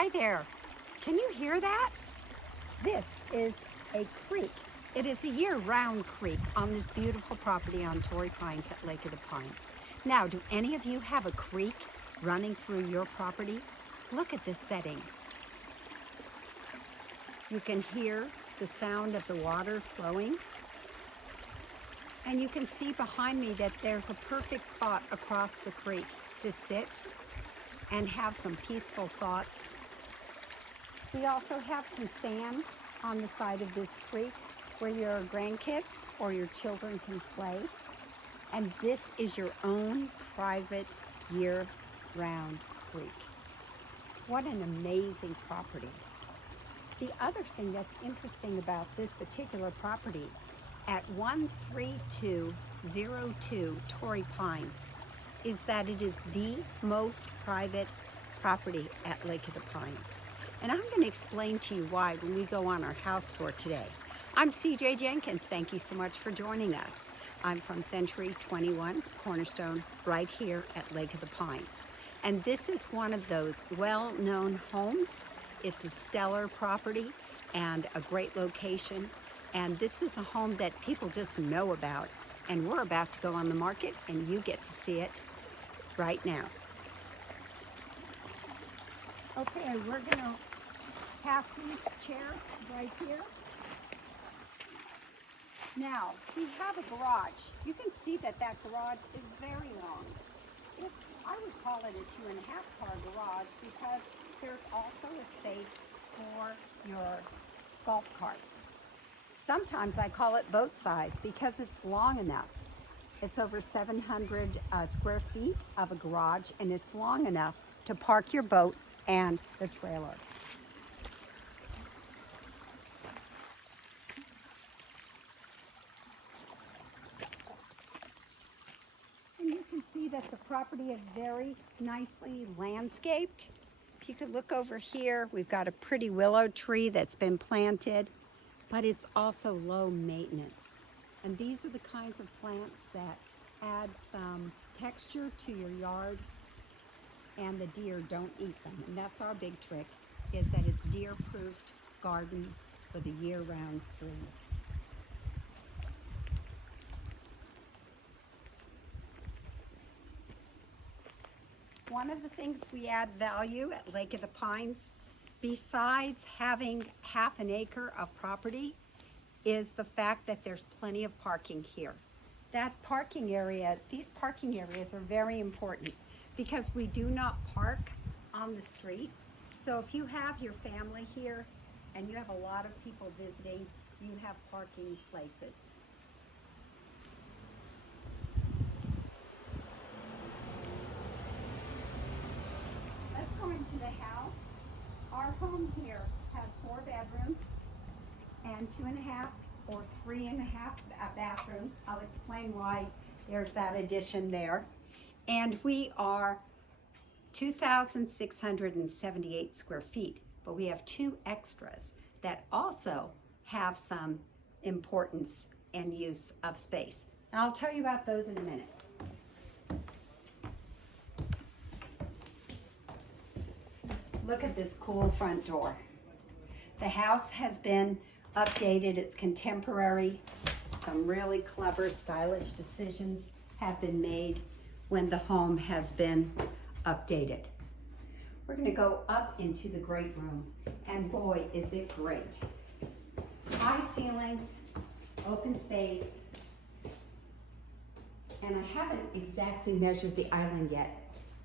Hi there. Can you hear that? This is a creek. It is a year-round creek on this beautiful property on Torrey Pines at Lake of the Pines. Now, do any of you have a creek running through your property? Look at this setting. You can hear the sound of the water flowing. And you can see behind me that there's a perfect spot across the creek to sit and have some peaceful thoughts. We also have some sand on the side of this creek where your grandkids or your children can play. And this is your own private year-round creek. What an amazing property. The other thing that's interesting about this particular property at 13202 Torrey Pines is that it is the most private property at Lake of the Pines. And I'm going to explain to you why when we go on our house tour today. I'm CJ Jenkins. Thank you so much for joining us. I'm from Century 21 Cornerstone right here at Lake of the Pines. And this is one of those well-known homes. It's a stellar property and a great location. And this is a home that people just know about. And we're about to go on the market and you get to see it right now. Okay, we're gonna pass these chairs right here. Now, we have a garage. You can see that that garage is very long. I would call it a 2.5 car garage because there's also a space for your golf cart. Sometimes I call it boat size because it's long enough. It's over 700 square feet of a garage, and it's long enough to park your boat and the trailer. And you can see that the property is very nicely landscaped. If you could look over here, we've got a pretty willow tree that's been planted, but it's also low maintenance. And these are the kinds of plants that add some texture to your yard, and the deer don't eat them. And that's our big trick, is that it's deer-proofed garden for the year-round stream. One of the things we add value at Lake of the Pines, besides having half an acre of property, is the fact that there's plenty of parking here. That parking area, these parking areas are very important because we do not park on the street. So if you have your family here and you have a lot of people visiting, you have parking places. Let's go into the house. Our home here has 4 bedrooms and 2.5 or 3.5 bathrooms. I'll explain why there's that addition there. And we are 2,678 square feet, but we have 2 extras that also have some importance and use of space. And I'll tell you about those in a minute. Look at this cool front door. The house has been updated, it's contemporary. Some really clever, stylish decisions have been made when the home has been updated. We're gonna go up into the great room, and boy, is it great. High ceilings, open space, and I haven't exactly measured the island yet.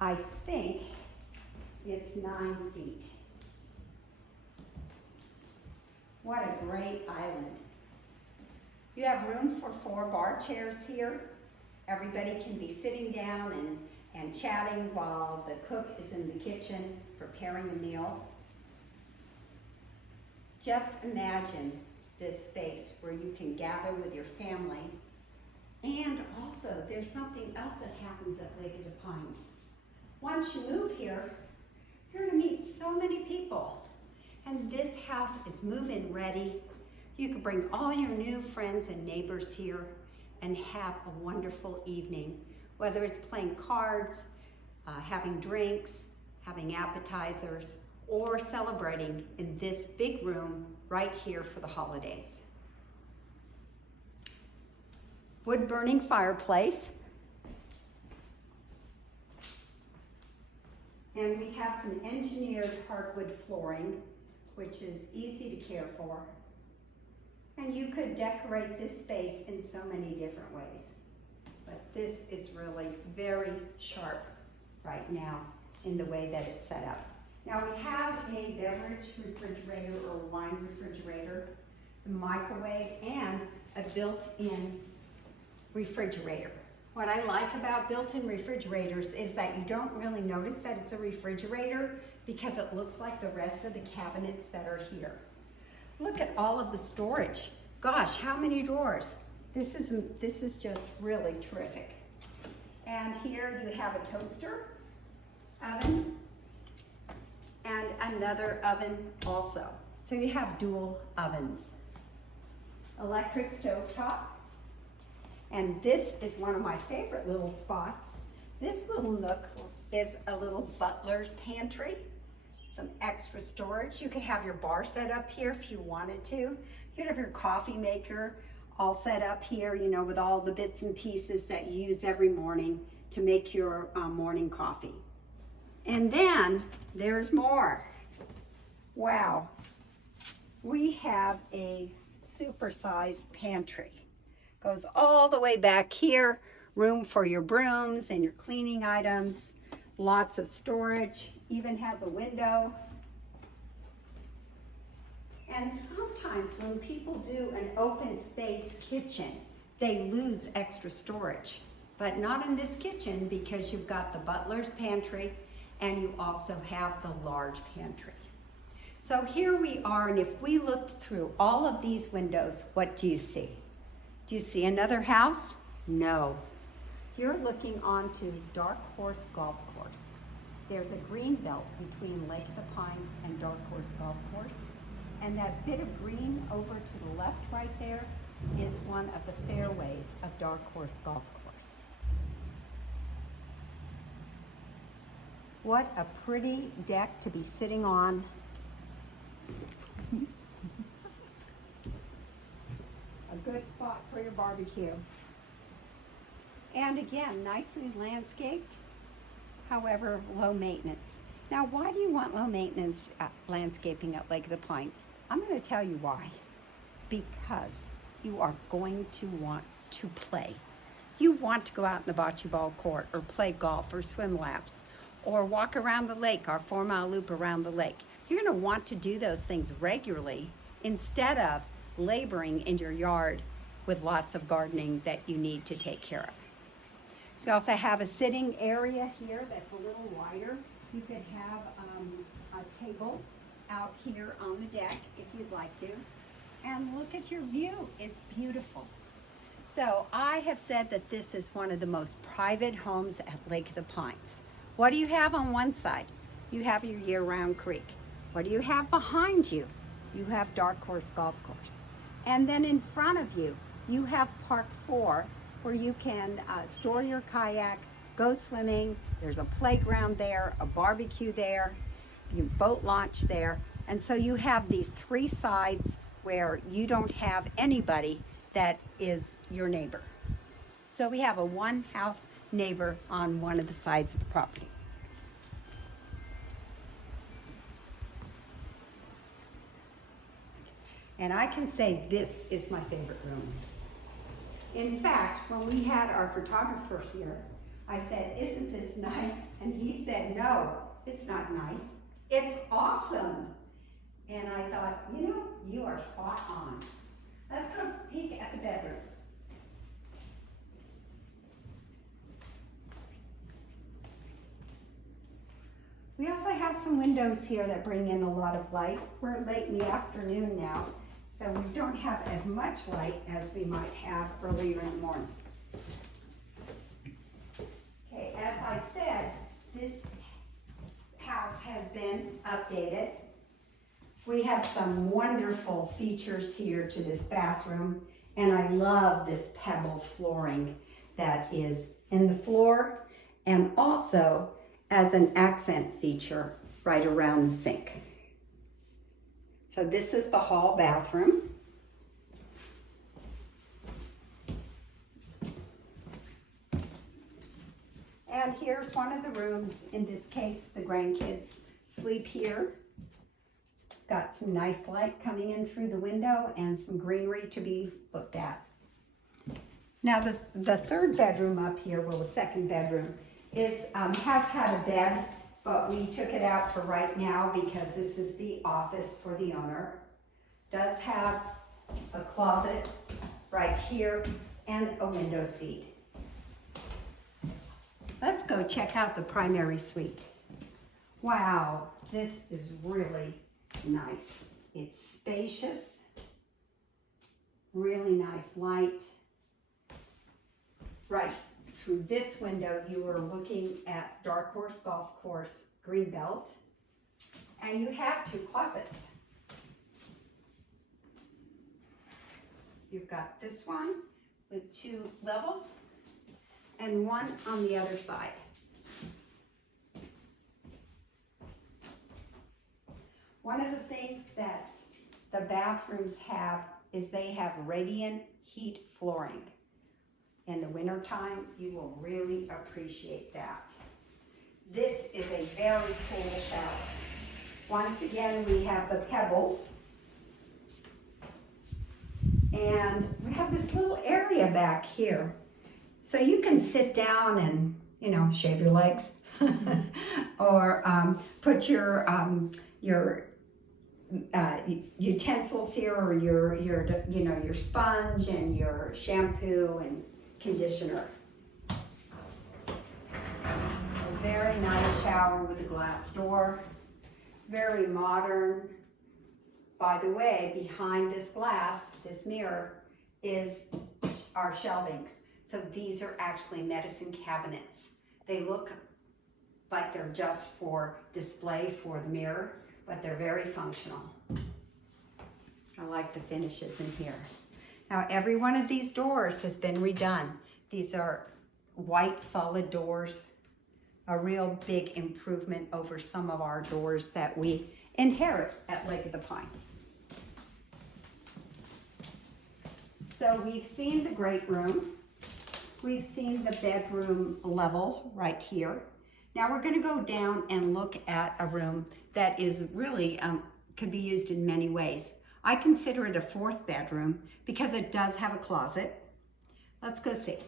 I think it's 9 feet. What a great island. You have room for 4 bar chairs here. Everybody can be sitting down and chatting while the cook is in the kitchen preparing a meal. Just imagine this space where you can gather with your family. And also, there's something else that happens at Lake of the Pines. Once you move here, you're gonna meet so many people. And this house is move-in ready. You can bring all your new friends and neighbors here and have a wonderful evening, whether it's playing cards, having drinks, having appetizers, or celebrating in this big room right here for the holidays. Wood burning fireplace. And we have some engineered hardwood flooring, which is easy to care for. And you could decorate this space in so many different ways. But this is really very sharp right now in the way that it's set up. Now we have a beverage refrigerator or wine refrigerator, a microwave, and a built-in refrigerator. What I like about built-in refrigerators is that you don't really notice that it's a refrigerator because it looks like the rest of the cabinets that are here. Look at all of the storage. Gosh, how many drawers? This is just really terrific. And here you have a toaster oven and another oven also. So you have dual ovens. Electric stovetop. And this is one of my favorite little spots. This little nook is a little butler's pantry. Some extra storage. You could have your bar set up here if you wanted to. You could have your coffee maker all set up here, you know, with all the bits and pieces that you use every morning to make your morning coffee. And then there's more. Wow. We have a supersized pantry. Goes all the way back here, room for your brooms and your cleaning items, lots of storage, even has a window. And sometimes when people do an open space kitchen, they lose extra storage, but not in this kitchen because you've got the butler's pantry and you also have the large pantry. So here we are, and if we looked through all of these windows, what do you see? Do you see another house? No. You're looking onto Dark Horse Golf Course. There's a green belt between Lake of the Pines and Dark Horse Golf Course. And that bit of green over to the left right there is one of the fairways of Dark Horse Golf Course. What a pretty deck to be sitting on. A good spot for your barbecue. And again, nicely landscaped, however, low maintenance. Now, why do you want low maintenance landscaping at Lake of the Pines? I'm going to tell you why. Because you are going to want to play. You want to go out in the bocce ball court or play golf or swim laps or walk around the lake, our 4-mile loop around the lake. You're going to want to do those things regularly instead of laboring in your yard with lots of gardening that you need to take care of. So you also have a sitting area here that's a little wider. You could have a table out here on the deck if you'd like to. And look at your view, it's beautiful. So I have said that this is one of the most private homes at Lake of the Pines. What do you have on one side? You have your year-round creek. What do you have behind you? You have Dark Horse Golf Course. And then in front of you, you have Park 4, where you can store your kayak, go swimming. There's a playground there, a barbecue there, your boat launch there. And so you have these 3 sides where you don't have anybody that is your neighbor. So we have a one-house neighbor on one of the sides of the property. And I can say this is my favorite room. In fact, when we had our photographer here, I said, "Isn't this nice?" And he said, "No, it's not nice. It's awesome." And I thought, you know, you are spot on. Let's go peek at the bedrooms. We also have some windows here that bring in a lot of light. We're late in the afternoon now, so we don't have as much light as we might have earlier in the morning. Okay, as I said, this house has been updated. We have some wonderful features here to this bathroom, and I love this pebble flooring that is in the floor and also as an accent feature right around the sink. So this is the hall bathroom. And here's one of the rooms. In this case, the grandkids sleep here. Got some nice light coming in through the window and some greenery to be looked at. Now the third bedroom up here, well, the second bedroom, has had a bed, but we took it out for right now because this is the office for the owner. Does have a closet right here and a window seat. Let's go check out the primary suite. Wow, this is really nice. It's spacious, really nice light. Right through this window, you are looking at Dark Horse Golf Course Greenbelt, and you have two closets. You've got this one with two levels and one on the other side. One of the things that the bathrooms have is they have radiant heat flooring. In the wintertime, you will really appreciate that. This is a very cool shower. Once again, we have the pebbles. And we have this little area back here. So you can sit down and, you know, shave your legs or put your utensils here, or your sponge and your shampoo and conditioner. A very nice shower with a glass door, very modern. By the way, behind this glass, this mirror, is our shelvings. So these are actually medicine cabinets. They look like they're just for display for the mirror, but they're very functional. I like the finishes in here. Now, every one of these doors has been redone. These are white solid doors, a real big improvement over some of our doors that we inherit at Lake of the Pines. So we've seen the great room. We've seen the bedroom level right here. Now we're going to go down and look at a room that is really, could be used in many ways. I consider it a fourth bedroom because it does have a closet. Let's go see.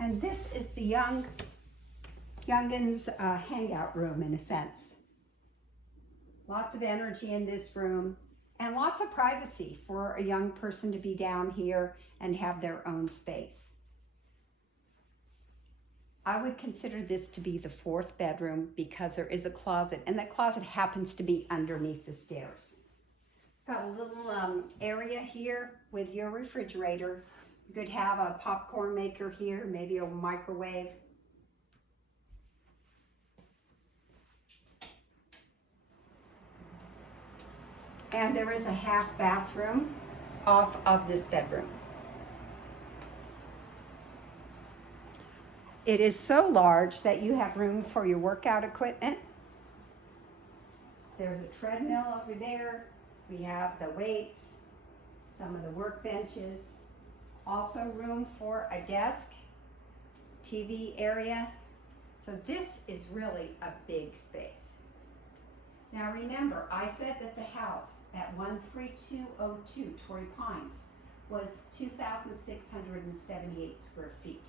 And this is the youngins' hangout room in a sense. Lots of energy in this room and lots of privacy for a young person to be down here and have their own space. I would consider this to be the fourth bedroom because there is a closet, and that closet happens to be underneath the stairs. Got a little area here with your refrigerator. You could have a popcorn maker here, maybe a microwave. And there is a half bathroom off of this bedroom. It is so large that you have room for your workout equipment. There's a treadmill over there. We have the weights, some of the workbenches. Also room for a desk, TV area. So this is really a big space. Now remember, I said that the house at 13202 Torrey Pines was 2,678 square feet.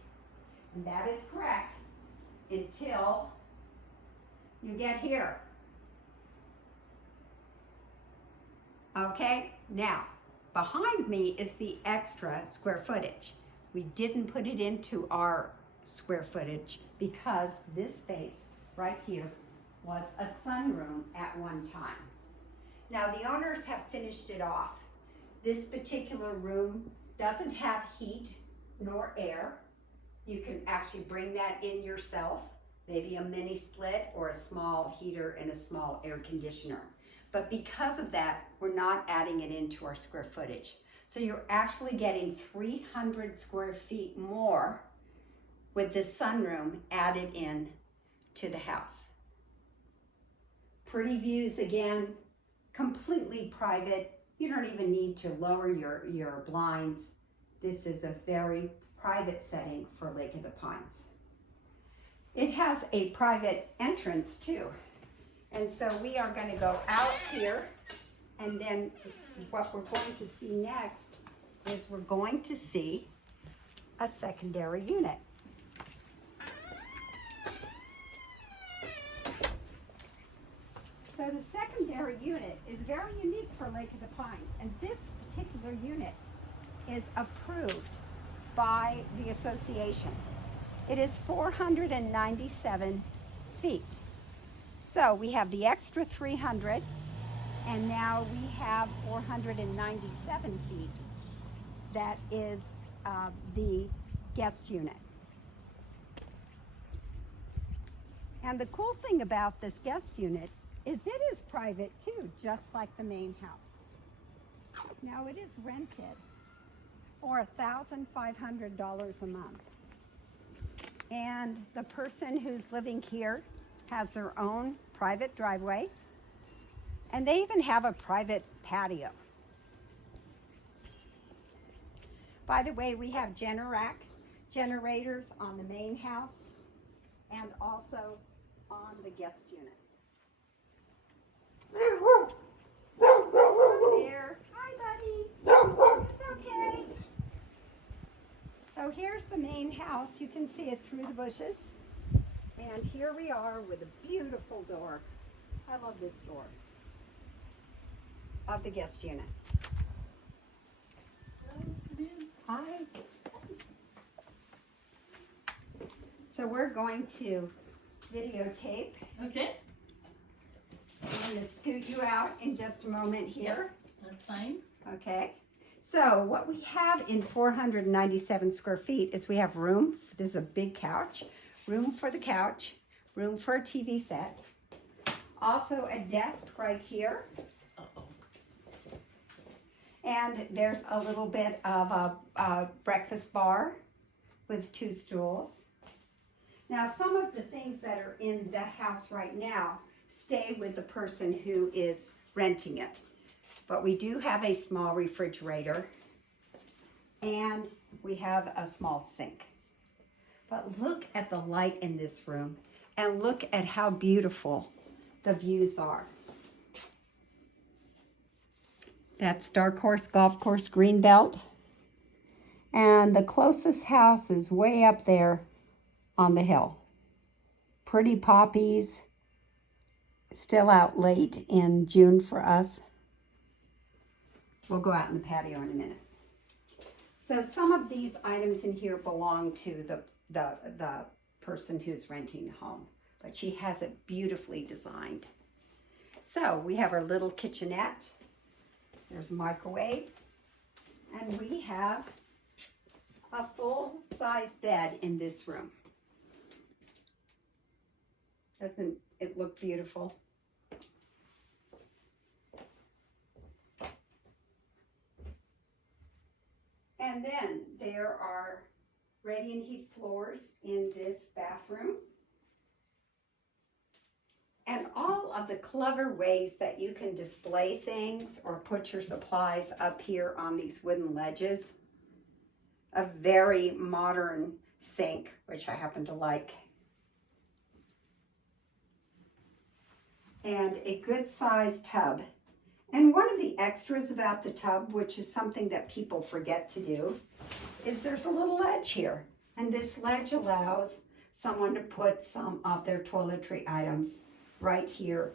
And that is correct until you get here. Okay, now behind me is the extra square footage. We didn't put it into our square footage because this space right here was a sunroom at one time. Now the owners have finished it off. This particular room doesn't have heat nor air. You can actually bring that in yourself, maybe a mini split or a small heater and a small air conditioner. But because of that, we're not adding it into our square footage. So you're actually getting 300 square feet more with this sunroom added in to the house. Pretty views again, completely private. You don't even need to lower your blinds. This is a very private setting for Lake of the Pines. It has a private entrance too. And so we are going to go out here, and then what we're going to see next is we're going to see a secondary unit. So the secondary unit is very unique for Lake of the Pines, and this particular unit is approved by the association. It is 497 feet. So we have the extra 300, and now we have 497 feet. That is the guest unit. And the cool thing about this guest unit is it is private too, just like the main house. Now it is rented for $1,500 a month. And the person who's living here has their own private driveway, and they even have a private patio. By the way, we have Generac generators on the main house and also on the guest unit. There. Hi, buddy. It's okay. So here's the main house. You can see it through the bushes. And here we are with a beautiful door. I love this door of the guest unit. Hi. So we're going to videotape. Okay. I'm going to scoot you out in just a moment here. That's fine. Okay. So what we have in 497 square feet is we have room. This is a big couch. Room for the couch. Room for a TV set. Also a desk right here. Uh-oh. And there's a little bit of a breakfast bar with 2 stools. Now, some of the things that are in the house right now stay with the person who is renting it. But we do have a small refrigerator, and we have a small sink. But look at the light in this room, and look at how beautiful the views are. That's Dark Horse Golf Course Greenbelt. And the closest house is way up there on the hill. Pretty poppies. Still out late in June for us. We'll go out in the patio in a minute. So some of these items in here belong to the person who's renting the home, but she has it beautifully designed. So we have our little kitchenette. There's a microwave, and we have a full-size bed in this room. Doesn't it look beautiful? And then there are radiant heat floors in this bathroom. And all of the clever ways that you can display things or put your supplies up here on these wooden ledges. A very modern sink, which I happen to like. And a good sized tub. And one of the extras about the tub, which is something that people forget to do, is there's a little ledge here. And this ledge allows someone to put some of their toiletry items right here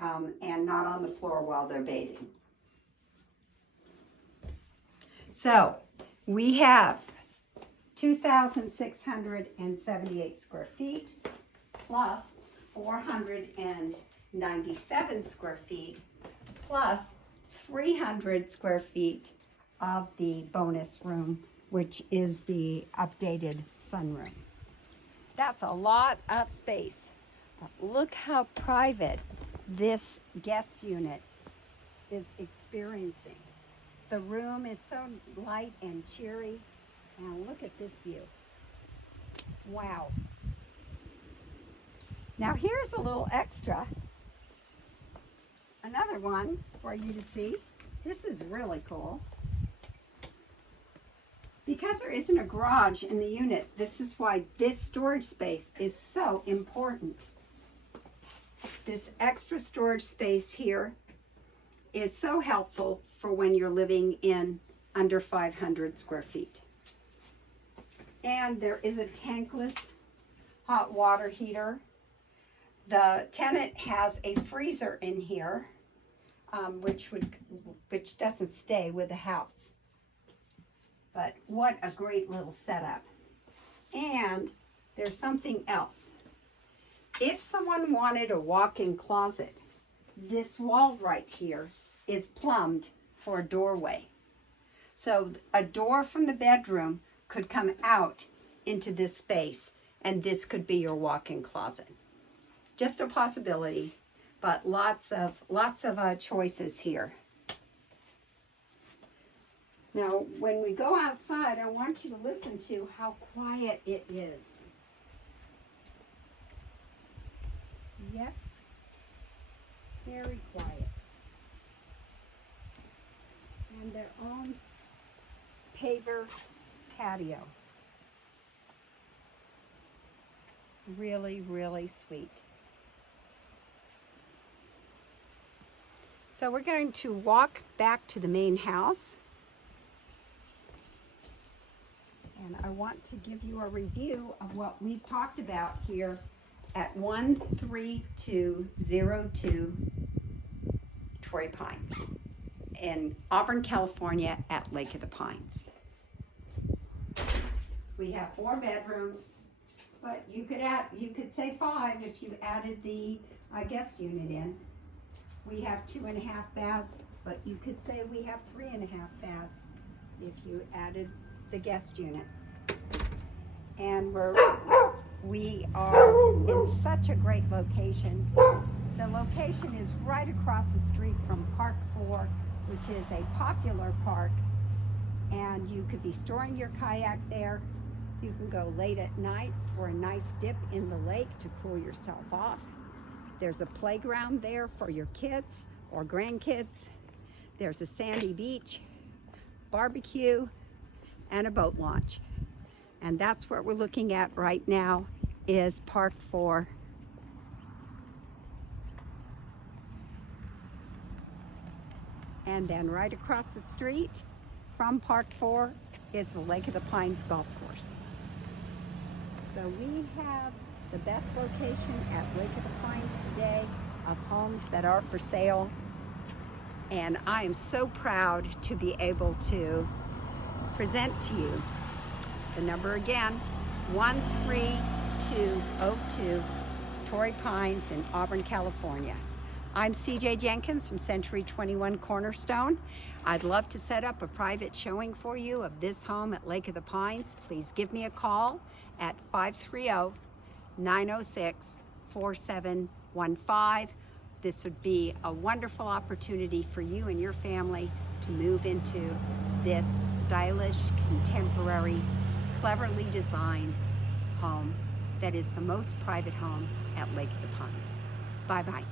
and not on the floor while they're bathing. So we have 2,678 square feet plus 497 square feet plus 300 square feet of the bonus room, which is the updated sunroom. That's a lot of space. But look how private this guest unit is experiencing. The room is so light and cheery. And look at this view. Wow. Now here's a little extra. Another one for you to see. This is really cool. Because there isn't a garage in the unit, this is why this storage space is so important. This extra storage space here is so helpful for when you're living in under 500 square feet. And there is a tankless hot water heater. The tenant has a freezer in here, which doesn't stay with the house. But what a great little setup. And there's something else. If someone wanted a walk-in closet, this wall right here is plumbed for a doorway. So a door from the bedroom could come out into this space, and this could be your walk-in closet. Just a possibility, but lots of choices here. Now, when we go outside, I want you to listen to how quiet it is. Yep, very quiet. And their own paver patio. Really, really sweet. So we're going to walk back to the main house. And I want to give you a review of what we've talked about here at 13202 Torrey Pines in Auburn, California at Lake of the Pines. We have 4 bedrooms, but you could say 5 if you added the guest unit in. We have 2.5 baths, but you could say we have 3.5 baths if you added the guest unit. And we are in such a great location. The location is right across the street from Park 4, which is a popular park, and you could be storing your kayak there. You can go late at night for a nice dip in the lake to cool yourself off. There's a playground there for your kids or grandkids. There's a sandy beach, barbecue, and a boat launch. And that's what we're looking at right now is Park 4. And then right across the street from Park 4 is the Lake of the Pines Golf Course. So we have the best location at Lake of the Pines today of homes that are for sale. And I am so proud to be able to present to you the number again, 13202 Torrey Pines in Auburn, California. I'm CJ Jenkins from Century 21 Cornerstone. I'd love to set up a private showing for you of this home at Lake of the Pines. Please give me a call at 530-906-4715. This would be a wonderful opportunity for you and your family to move into this stylish, contemporary, cleverly designed home that is the most private home at Lake of the Pines. Bye-bye.